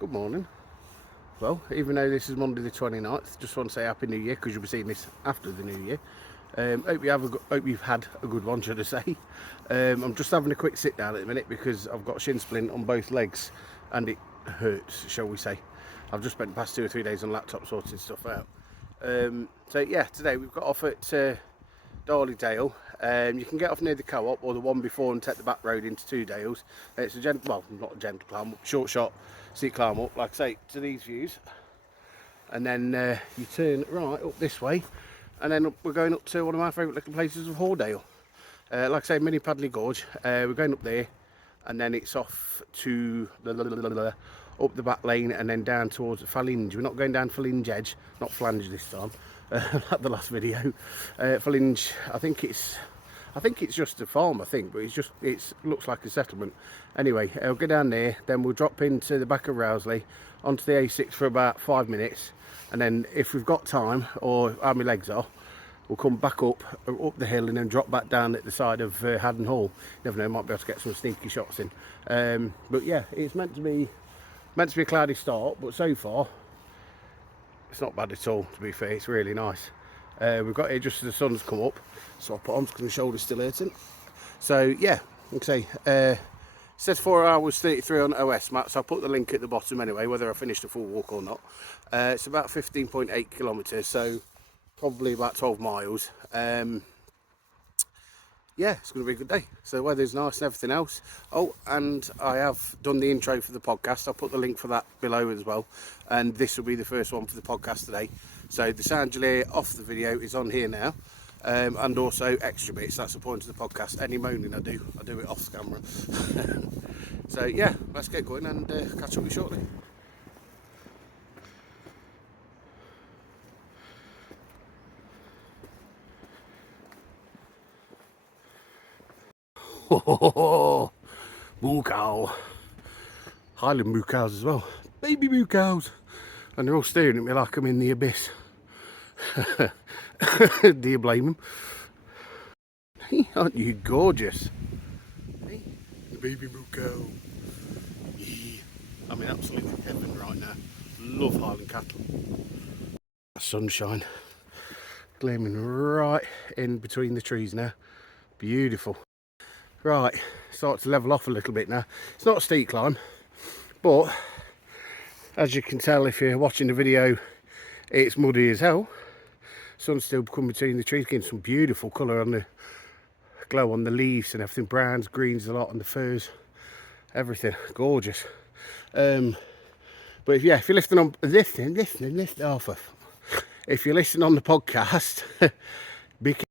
Good morning. Well, even though this is Monday the 29th, just want to say Happy New Year because you'll be seeing this after the New Year. Hope you've had a good one, should I say. I'm just having a quick sit down at the minute because I've got a shin splint on both legs and it hurts, shall we say. I've just spent the past 2 or 3 days on laptop sorting stuff out. So yeah, today we've got off at Darleydale. You can get off near the co-op or the one before and take the back road into Two Dales. It's a gentle, well, not a gentle climb, short shot, steep climb up, like I say, to these views. And then you turn right up this way, and then we're going up to one of my favourite little places of Hordale. Like I say, mini Padley Gorge. We're going up there, and then it's off to up the back lane and then down towards Flinge. We're not going down Flinge Edge, not Flange this time, like the last video. Flinge, I think it's just a farm, but it looks like a settlement. Anyway, we'll go down there, then we'll drop into the back of Rowsley, onto the A6 for about 5 minutes, and then if we've got time, or how my legs are, we'll come back up the hill and then drop back down at the side of Haddon Hall. Never know, might be able to get some sneaky shots in. But yeah, it's meant to be a cloudy start, but so far it's not bad at all, to be fair. It's really nice. We've got here just as the sun's come up, so I'll put on because my shoulder's still hurting. So yeah, like I say, it says 4 hours 33 on OS map, so I'll put the link at the bottom anyway, whether I finished the full walk or not. It's about 15.8 kilometres, so probably about 12 miles. Yeah, it's going to be a good day. So the weather's nice and everything else. Oh, and I have done the intro for the podcast. I'll put the link for that below as well. And this will be the first one for the podcast today. So the sound you'll hear off the video is on here now. And also extra bits. That's the point of the podcast. Any moaning I do it off camera. So yeah, let's get going and catch up with you shortly. Oh, moo cow. Highland moo cows as well. Baby moo cows. And they're all staring at me like I'm in the abyss. Do you blame them? Hey, aren't you gorgeous? Hey, the baby moo cow. Yeah. I'm in absolute heaven right now. Love Highland cattle. Sunshine gleaming right in between the trees now. Beautiful. Right, start to level off a little bit now. It's not a steep climb, but as you can tell if you're watching the video, it's muddy as hell. Sun's still coming between the trees, getting some beautiful colour on the glow on the leaves and everything. Browns, greens a lot on the firs, everything gorgeous. But if you're listening on if you're listening on the podcast, be careful.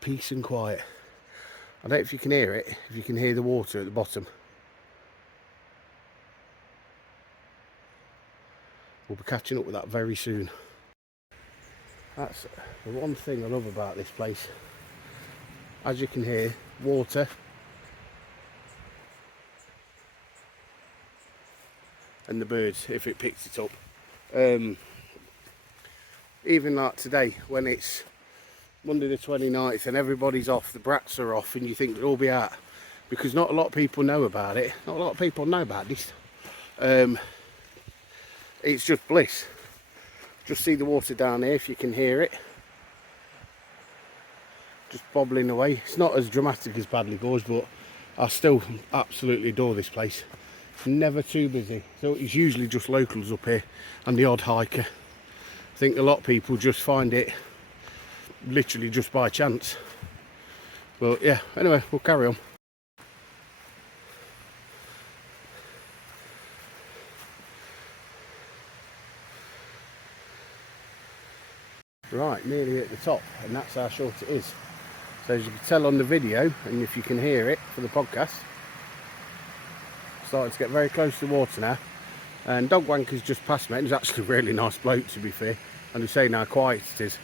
Peace and quiet. I don't know if you can hear it, if you can hear the water at the bottom. We'll be catching up with that very soon. That's the one thing I love about this place. As you can hear, water. And the birds, if it picks it up. Even like today, when it's Monday the 29th and everybody's off, the brats are off, and you think they'll all be out, because not a lot of people know about it. Not a lot of people know about this. It's just bliss. Just see the water down there if you can hear it. Just bobbling away. It's not as dramatic as Padley Gorge, but I still absolutely adore this place. Never too busy. So it's usually just locals up here and the odd hiker. I think a lot of people just find it literally just by chance. But yeah, anyway, we'll carry on. Right, nearly at the top, and that's how short it is. So as you can tell on the video, and if you can hear it for the podcast, starting to get very close to the water now. And Dog Wanker's just passed me. He's actually a really nice bloke, to be fair, and he's saying how quiet it is.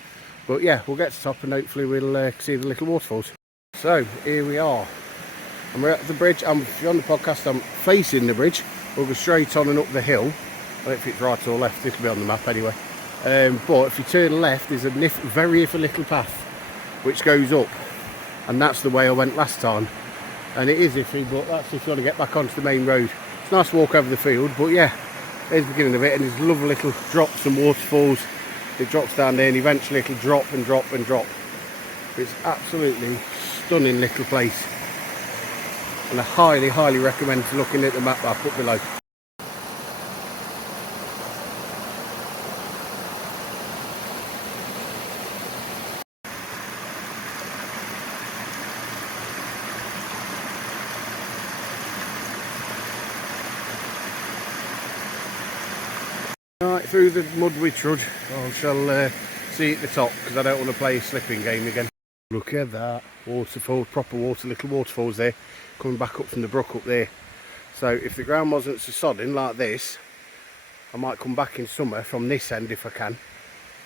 But yeah, we'll get to the top and hopefully we'll see the little waterfalls. So here we are, And we're at the bridge. If you're on the podcast, I'm facing the bridge. We'll go straight on and up the hill. I don't know if it's right or left, it'll be on the map anyway. But if you turn left, there's a very iffy little path which goes up. And that's the way I went last time. And it is iffy, but that's if you want to get back onto the main road. It's a nice walk over the field, but yeah, there's the beginning of it. And there's lovely little drops and waterfalls. It drops down there and eventually it'll drop and drop and drop. It's absolutely stunning little place. And I highly, highly recommend looking at the map that I put below. Right, through the mud we trudge. I shall see at the top because I don't want to play a slipping game again. Look at that waterfall, proper water, little waterfalls there, coming back up from the brook up there. So if the ground wasn't so sodding like this, I might come back in summer from this end if I can,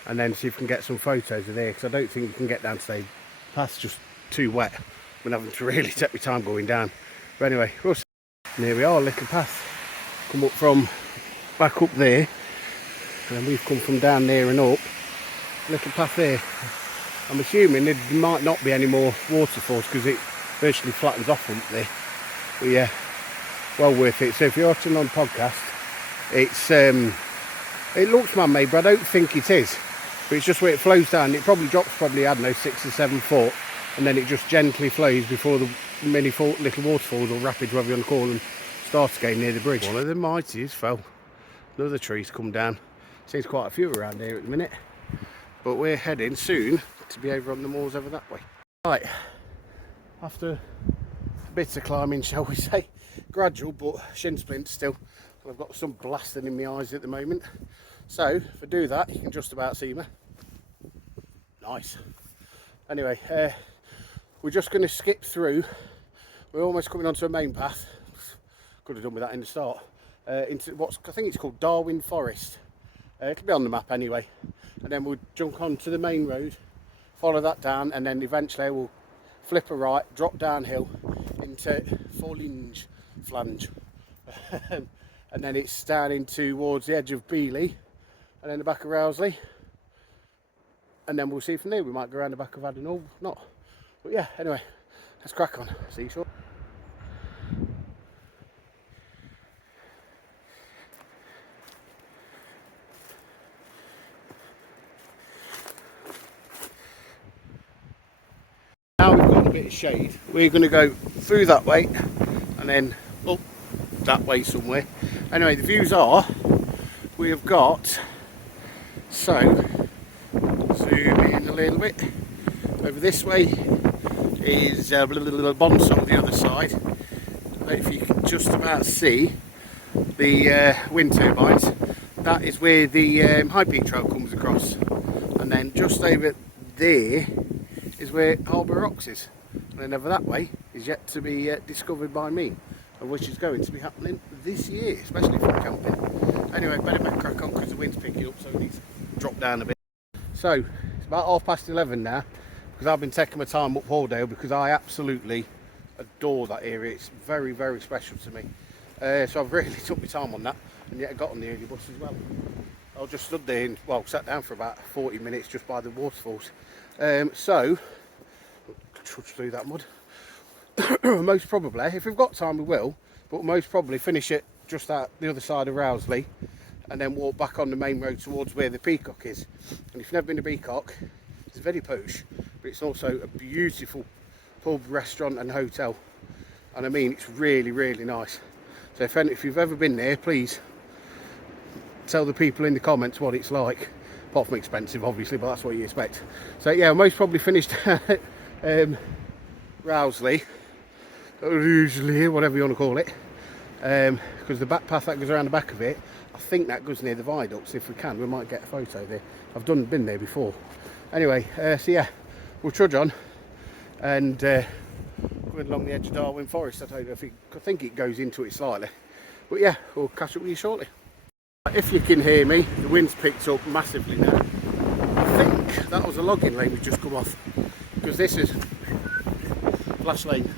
and then see if we can get some photos of there, because I don't think you can get down today. Path's just too wet. I'm having to really take my time going down. But anyway, we'll see. And here we are, little path. Come up from back up there, and then we've come from down there and up. Little path there. I'm assuming there might not be any more waterfalls because it virtually flattens off up there. But yeah, well worth it. So if you're watching on podcast, it's it looks man-made, but I don't think it is. But it's just where it flows down. It probably drops, I don't know, 6 or 7 foot, and then it just gently flows before the many little waterfalls or rapids, whatever you want to call them, starts again near the bridge. One of the mighties fell. Another tree's come down. Seems quite a few around here at the minute. But we're heading soon to be over on the moors over that way. Right, after a bit of climbing, shall we say, gradual but shin splints still. I've got some blasting in my eyes at the moment. So if I do that, you can just about see me. Nice. Anyway, we're just going to skip through. We're almost coming onto a main path. Could have done with that in the start. Into what's, I think it's called Darwin Forest. It'll be on the map anyway. And then we'll jump onto the main road, follow that down, and then eventually we'll flip a right, drop downhill into Flange. And then it's down in towards the edge of Beeley, and then the back of Rowsley. And then we'll see from there. We might go around the back of Adenall, not. But yeah, anyway, let's crack on. See you shortly. Now we've got a bit of shade, we're going to go through that way and then up that way somewhere. Anyway, the views are, we have got, so zoom in a little bit, over this way is Bonsall on the other side. If you can just about see the wind turbines, that is where the High Peak Trail comes across, and then just over there is where Harbour Rocks is, and then over that way is yet to be discovered by me, and which is going to be happening this year, especially for camping. Anyway, better make crack on because the wind's picking up, so we need to drop down a bit. So it's about 11:30 now, because I've been taking my time up Haldale because I absolutely adore that area. It's very, very special to me. So I've really took my time on that, and yet I got on the early bus as well. I just stood there and, well, sat down for about 40 minutes just by the waterfalls. So, trudge through that mud. Most probably, if we've got time we will, but most probably finish it just at the other side of Rowsley and then walk back on the main road towards where the Peacock is. And if you've never been to Peacock, it's very posh, but it's also a beautiful pub, restaurant and hotel. And I mean, it's really, really nice. So if you've ever been there, please tell the people in the comments what it's like. Apart from expensive, obviously, but that's what you expect. So yeah, I'll most probably finished at Rowsley, usually, whatever you want to call it, because the back path that goes around the back of it, I think that goes near the viaducts. If we can, we might get a photo there. I've been there before. Anyway, so yeah, we'll trudge on and going along the edge of Darwin Forest. I don't know if I think it goes into it slightly, but yeah, we'll catch up with you shortly. If you can hear me, the wind's picked up massively now. I think that was a logging lane we've just come off, because this is Flash Lane.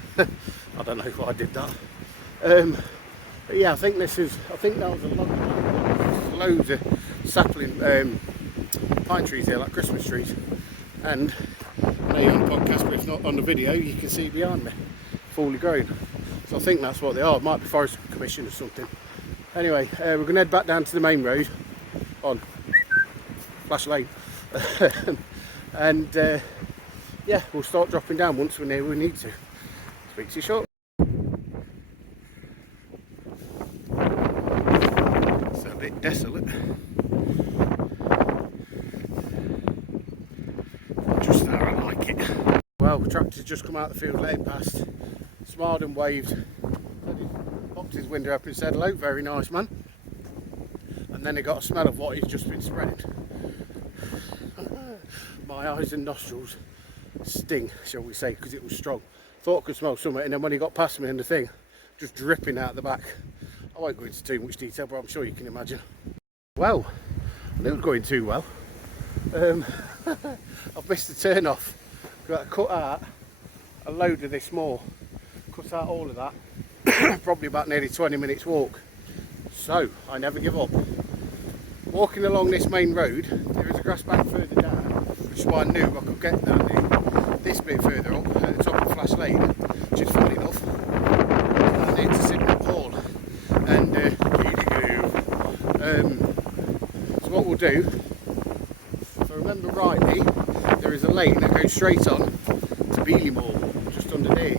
I don't know why I did that. But yeah, I think that was a lot. There's loads of sapling pine trees here, like Christmas trees. And I know you're on the podcast, but if not on the video, you can see behind me, fully grown. So I think that's what they are. It might be Forest Commission or something. Anyway, we're going to head back down to the main road on Flash Lane. And yeah, we'll start dropping down once we're near where we need to. Speak to you shortly. It's a bit desolate. Just how I like it. Well, the tractor's just come out of the field, letting past, smiled and waved, popped his window up and said hello, very nice man. And then he got a smell of what he's just been spreading. My eyes and nostrils sting, shall we say, because it was strong. Thought I could smell something, and then when he got past me and the thing just dripping out the back. I won't go into too much detail, but I'm sure you can imagine. Well, I knew it was going too well. I've missed the turn off. Got to cut out a load of this more. Cut out all of that. Probably about nearly 20 minutes walk. So I never give up. Walking along this main road, there is a grass bank further down, which is why I knew I could get down there. This bit further up at the top of Flash Lane, which is funny enough, I need to sit in the hall and so what we'll do, if I remember rightly, there is a lane that goes straight on to Padley just under there.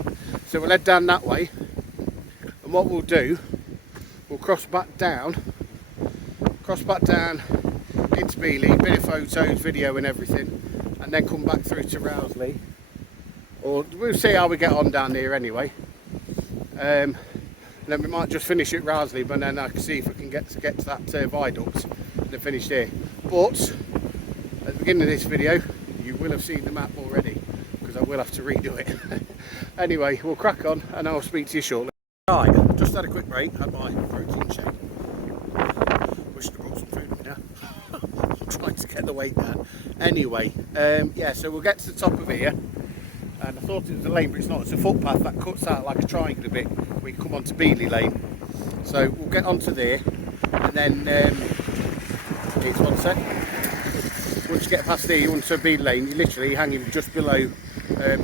So we'll head down that way, and what we'll do, we'll cross back down into Padley, bit of photos, video and everything, and then come back through to Rousley. Or we'll see how we get on down here anyway. And then we might just finish at Rousley, but then I can see if we can get to that viaduct and then finish there. But at the beginning of this video, you will have seen the map already, because I will have to redo it. Anyway, we'll crack on and I'll speak to you shortly. Right, just had a quick break, had my protein shake. Wish I brought some food with me now. I'm trying to get the weight down. Anyway, yeah, so we'll get to the top of here. And I thought it was a lane, but it's not. It's a footpath that cuts out like a triangle a bit. We come onto Padley Lane. So we'll get onto there, and then it's 1 sec. Once you get past there, you're onto Padley Lane. You're literally hanging just below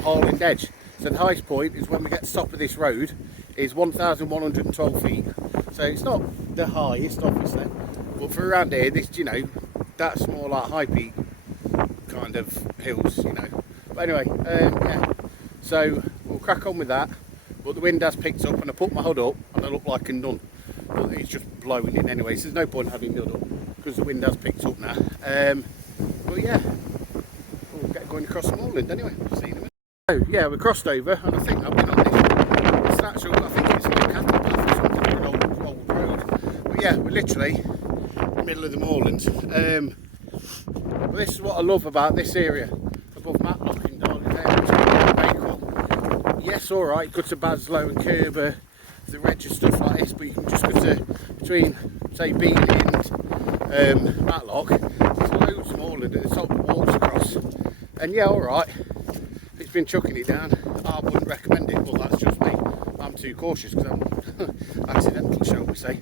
Harland Edge. So the highest point is when we get to the top of this road is 1,112 feet. So it's not the highest, obviously, but for around here, this, you know, that's more like high peak kind of hills, you know. But anyway, yeah, so we'll crack on with that. But the wind has picked up, and I put my hood up and I look like a nun, but it's just blowing in anyway, so there's no point having the hood up because the wind has picked up now. But yeah, we'll get going across the moorland anyway. See you in a minute. So yeah, we crossed over, and I think I've been on this. It's an actual, I think it's like a cattle path or something, an old road. But yeah, we're literally in the middle of the moorland. But this is what I love about this area. Above Matlock and Darling there, which is very cool. Yes, alright, go to Baslow and Kerber, the Reg and stuff like this, but you can just go to between, say, Padley and Matlock. There's loads of moorland at the top that walks across. And yeah, alright, it's been chucking it down. I wouldn't recommend it, but that's just me. I'm too cautious because I'm accidental, shall we say.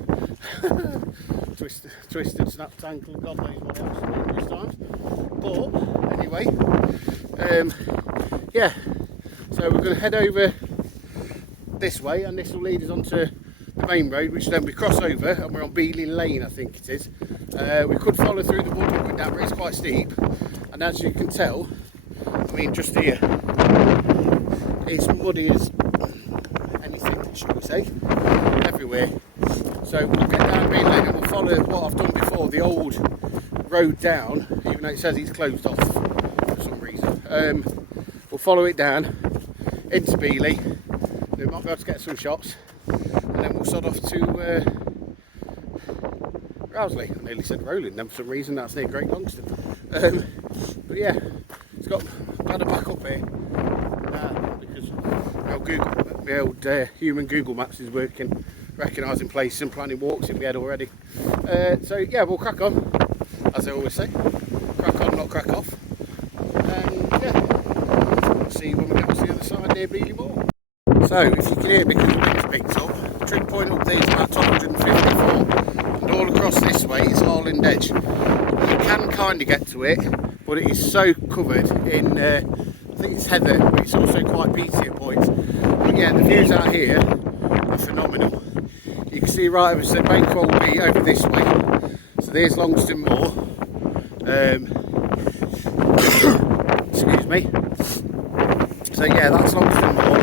Twisted, snapped ankle, and God knows what else numerous times. But anyway, yeah, so we're going to head over this way, and this will lead us onto the main road, which then we cross over, and we're on Padley Lane, I think it is. We could follow through the wood going down, but it's quite steep, and as you can tell, I mean, just here, it's muddy as anything, shall we say, everywhere. So we'll get down Padley Lane and we'll follow what I've done before, the old road down, even though it says it's closed off for some reason. We'll follow it down into Padley, we might be able to get some shots, and then we'll sod off to Rousley. I nearly said Rowland then for some reason, that's near Great Longston. But yeah, it's got, I'm glad I'm back up here because my old human Google Maps is working, recognising places and planning walks in my head already. So yeah, we'll crack on, as I always say. Crack on, not crack off. And yeah, we'll see when we get to the other side near Padley Moor. So if you can hear me because the wind's picked up, the trig point up there is about 254, and all across this way is Harland Edge. You can kind of get to it, but it is so covered in, I think it's heather, but it's also quite peaty at points. But yeah, the views out here are phenomenal. You can see right over, so Banquo will be over this way. So there's Longston Moor. Excuse me. So yeah, that's Longston Moor.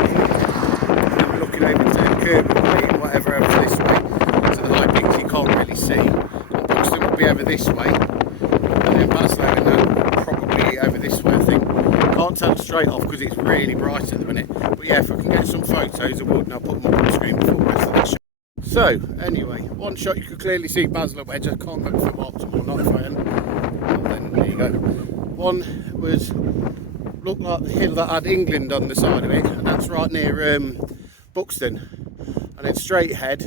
And we're looking over to Kirkby and whatever over this way. So the high peaks you can't really see. And Buxton will be over this way. And then Padley and that will probably be over this way, I think. Can't tell straight off because it's really bright at the minute. But yeah, if I can get some photos I would, and I'll put them up on the screen before the rest of this shot. So anyway, one shot you could clearly see Padley Wedge. I can't remember if it marked or not, if I am. Then there you go. One was looked like the hill that had England on the side of it, and that's right near Buxton. And then straight ahead,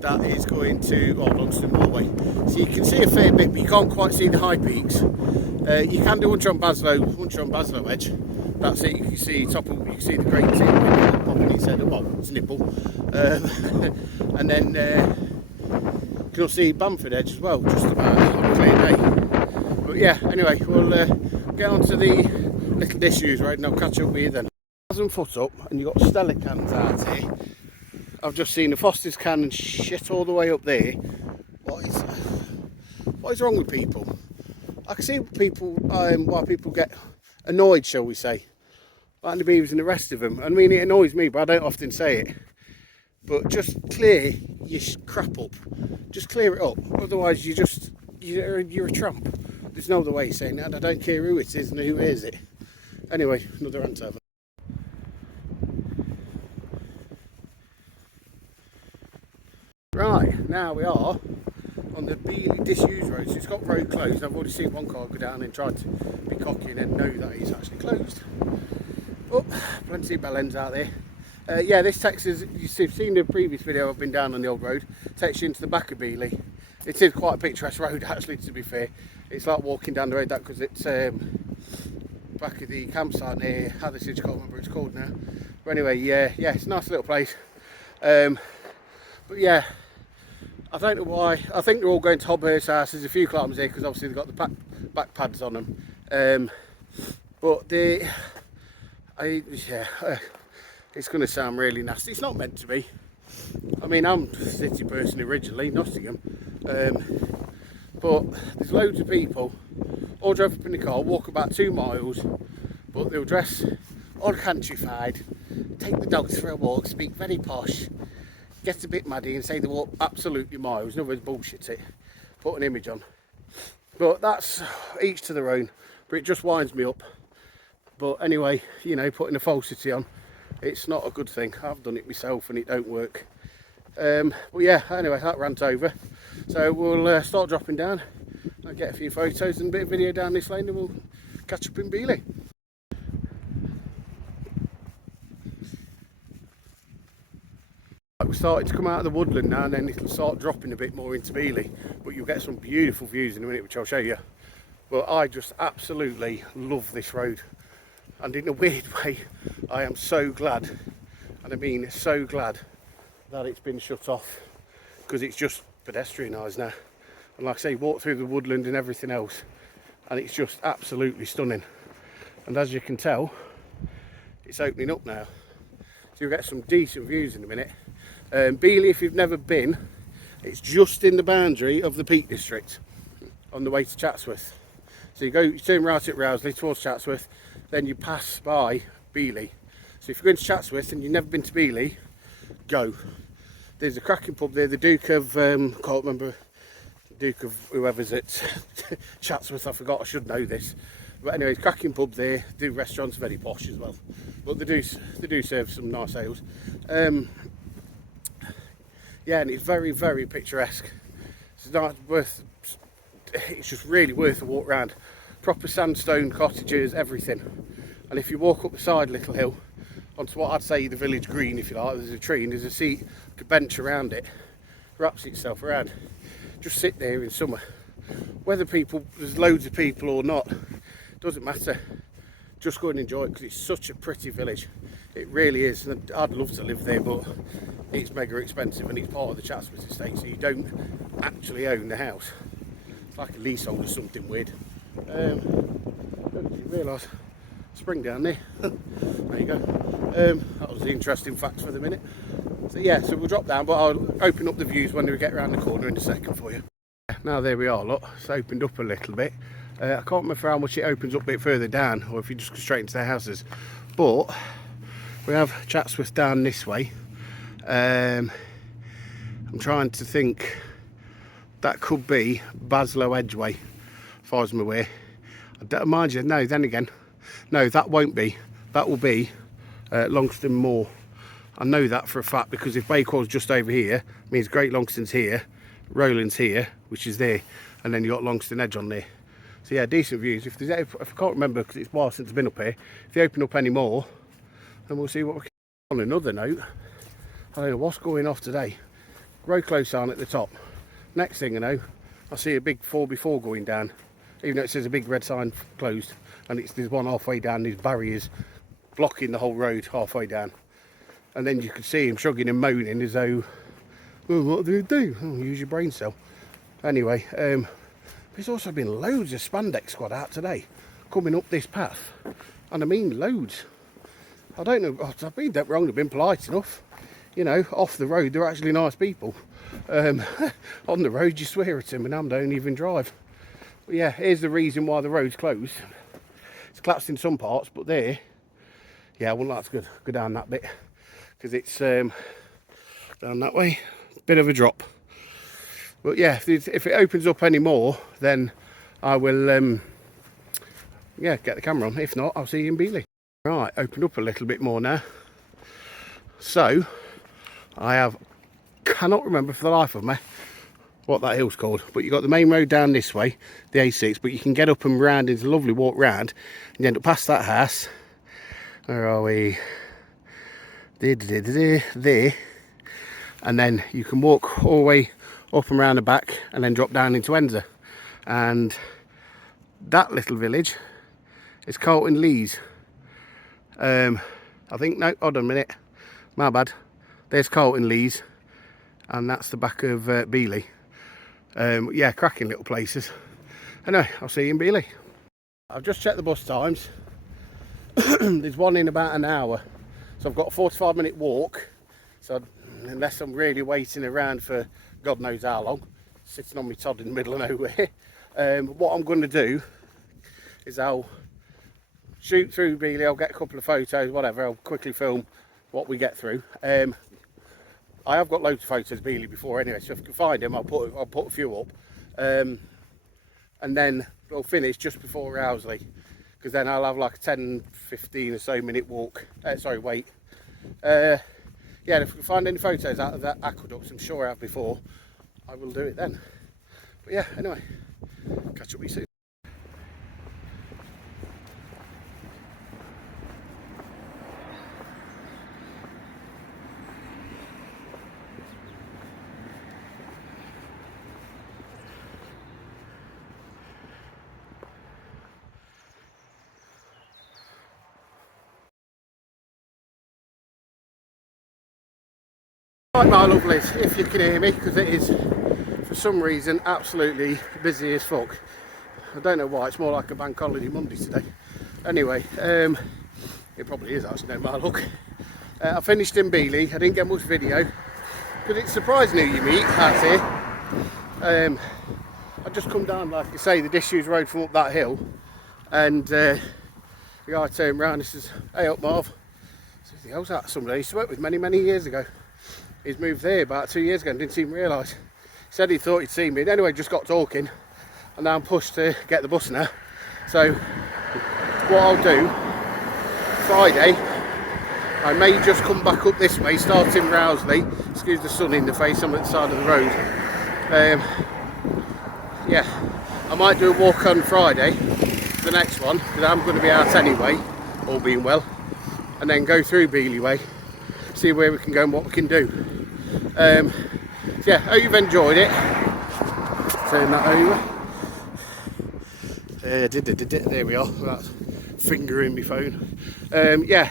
that is going to Longston Moorway. So you can see a fair bit, but you can't quite see the high peaks. You can do once on Padley Wedge. That's it. You can see top of, you can see the great tip popping its head up, well, its nipple, and then you can see Bamford Edge as well, just about on a clear day. But yeah, anyway, we'll get on to the little disused road, and I'll catch up with you then. 1,000 foot up, and you've got Stella cans out here. I've just seen a Foster's can and shit all the way up there. What is wrong with people? I can see people why people get annoyed, shall we say, like the beavers and the rest of them. I mean, it annoys me, but I don't often say it. But just clear your crap up. Just clear it up. Otherwise, you're a tramp. There's no other way of saying that. I don't care who it is and who hears it. Anyway, another answer. Right, now we are on the Beeley disused road. So it's got road closed. I've already seen one car go down and tried to be cocky and then know that it's actually closed. But plenty of bell ends out there. Yeah, this takes us, you've seen the previous video I've been down on the old road, takes you into the back of Beeley. It is quite a picturesque road actually, to be fair. It's like walking down the road that because it's back of the campsite near Hathersage, can't remember what it's called now. But anyway, yeah, it's a nice little place. But yeah, I don't know why. I think they're all going to Hobhurst House. There's a few climbers here because obviously they've got the back pads on them. But it's going to sound really nasty. It's not meant to be. I mean, I'm a city person originally, Nottingham. But there's loads of people all drive up in the car, walk about 2 miles, but they'll dress all countrified, take the dogs for a walk, speak very posh, get a bit muddy and say they walk absolutely miles. In other words, bullshit it. Put an image on. But that's each to their own. But it just winds me up. But anyway, you know, putting a falsity on, it's not a good thing. I've done it myself and it don't work. But yeah, anyway, that rant over. So we'll start dropping down. I'll get a few photos and a bit of video down this lane and we'll catch up in Beeley. We're starting to come out of the woodland now and then it'll start dropping a bit more into Beeley. But you'll get some beautiful views in a minute, which I'll show you. But I just absolutely love this road. And in a weird way, I am so glad, and I mean so glad, that it's been shut off, because it's just pedestrianised now. And like I say, walk through the woodland and everything else, and it's just absolutely stunning. And as you can tell, it's opening up now. So you'll get some decent views in a minute. Beeley, if you've never been, it's just in the boundary of the Peak District, on the way to Chatsworth. So you turn right at Rowsley towards Chatsworth, then you pass by Beeley. So if you're going to Chatsworth and you've never been to Beeley, go. There's a cracking pub there, the Duke of, can't remember, Duke of whoever's at Chatsworth, I forgot, I should know this. But anyway, cracking pub there, do restaurants, very posh as well. But they do serve some nice ales. Yeah, and it's very, very picturesque. It's just really worth a walk round. Proper sandstone cottages, everything. And if you walk up the side little hill onto what I'd say the village green, if you like, there's a tree and there's a seat, like a bench around it, wraps itself around. Just sit there in summer. Whether there's loads of people or not, doesn't matter. just go and enjoy it, because it's such a pretty village. It really is. And I'd love to live there, but it's mega expensive, and it's part of the Chatsworth estate, so you don't actually own the house. It's like a leasehold or something weird. Don't realise spring down there. There you go. That was the interesting facts for the minute. So yeah, so we'll drop down, but I'll open up the views when we get around the corner in a second for you. Now there we are, look, it's opened up a little bit. I can't remember how much it opens up a bit further down, or if you just go straight into their houses. But we have Chatsworth down this way. I'm trying to think, that could be Baslow Edgeway, as far as I'm aware. I don't mind you, no, then again, no, that won't be. That will be Longston Moor. I know that for a fact, because if Bakewell's just over here, it means Great Longston's here, Rowland's here, which is there, and then you got Longston Edge on there. So yeah, decent views. If I can't remember, because it's a while since I've been up here, if they open up any more, then we'll see what we can. On another note, I don't know what's going off today. Road close sign at the top. Next thing I know, I see a big 4x4 going down, even though it says a big red sign closed, and there's one halfway down, these barriers blocking the whole road halfway down. And then you could see him shrugging and moaning as though, well, what do you do? Oh, use your brain cell. Anyway, there's also been loads of spandex squad out today, coming up this path. And I mean loads. I don't know, I've been that wrong, they've been polite enough. You know, off the road, they're actually nice people. On the road, you swear at them, and I don't even drive. But yeah, here's the reason why the road's closed. It's collapsed in some parts, but there, yeah, I wouldn't like to go down that bit, because it's down that way, bit of a drop. But yeah, if it opens up any more, then I will yeah, get the camera on. If not, I'll see you in Beeley. Right, opened up a little bit more now. So I cannot remember for the life of me what that hill's called, but you've got the main road down this way, the A6, but you can get up and round, it's a lovely walk round, and you end up past that house. Where are we? There, and then you can walk all the way up and round the back, and then drop down into Enza. And that little village is Carlton Lees. I think, no, hold on a minute, my bad. There's Carlton Lees, and that's the back of Beeley. Yeah, cracking little places. Anyway, I'll see you in Beeley. I've just checked the bus times. There's one in about an hour, so I've got a 45-minute walk. So unless I'm really waiting around for God knows how long, sitting on my Todd in the middle of nowhere, what I'm going to do is I'll shoot through Beeley, I'll get a couple of photos, whatever, I'll quickly film what we get through. I have got loads of photos of Beeley before anyway, so if I can find them, I'll put a few up. And then we'll finish just before Rowsley, because then I'll have like a 10-15 or so minute walk, wait. Yeah, if we can find any photos out of that aqueduct, I'm sure I have before, I will do it then. But yeah, anyway, catch up with you soon. Right, my lovelies, if you can hear me, because it is for some reason absolutely busy as fuck. I don't know why, it's more like a bank holiday Monday today. Anyway, it probably is actually, no my luck. I finished in Beeley, I didn't get much video, because it's surprising who you meet out here. I just come down, like I say, the disused road from up that hill, and the guy turned round and says, "Hey up Marv." I said, "I was out somebody I used to work with many years ago." He's moved there about 2 years ago and didn't even realise. He said he thought he'd seen me. Anyway, just got talking, and now I'm pushed to get the bus now. So what I'll do, Friday, I may just come back up this way, starting Rowsley. Excuse the sun in the face, I'm at the side of the road. Yeah, I might do a walk on Friday, the next one, because I'm going to be out anyway, all being well, and then go through Beeley Way, see where we can go and what we can do. So yeah, hope you've enjoyed it. Turn that over. There we are. That's finger in my phone. Yeah,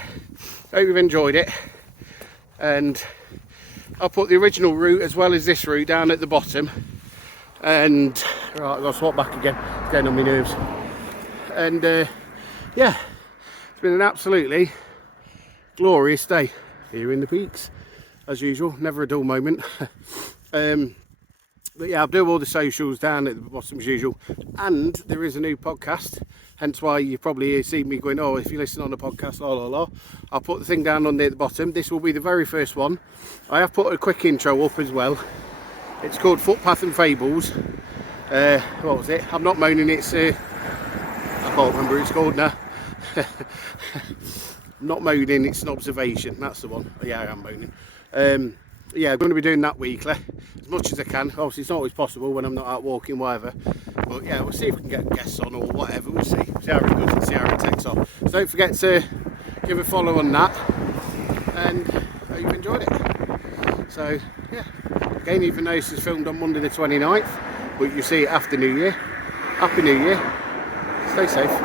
hope you've enjoyed it, and I'll put the original route as well as this route down at the bottom. And right, I'll swap back again, it's getting on my nerves. And yeah, it's been an absolutely glorious day here in the peaks, as usual, never a dull moment. But yeah, I'll do all the socials down at the bottom as usual, and there is a new podcast, hence why you probably see me going, oh, if you listen on the podcast, la la la. I'll put the thing down on there at the bottom. This will be the very first one. I have put a quick intro up as well. It's called Footpath and Fables. What was it? I'm not moaning, it's I can't remember what it's called now. I'm not moaning, it's an observation, that's the one. Yeah, I am moaning. Yeah, I'm going to be doing that weekly as much as I can. Obviously it's not always possible when I'm not out walking, whatever, but yeah, we'll see if we can get guests on or whatever. We'll see how it goes and see how it takes off. So don't forget to give a follow on that, and hope you've enjoyed it. So yeah, again, even though this is filmed on Monday the 29th, but you see it after New Year. Happy New Year, stay safe.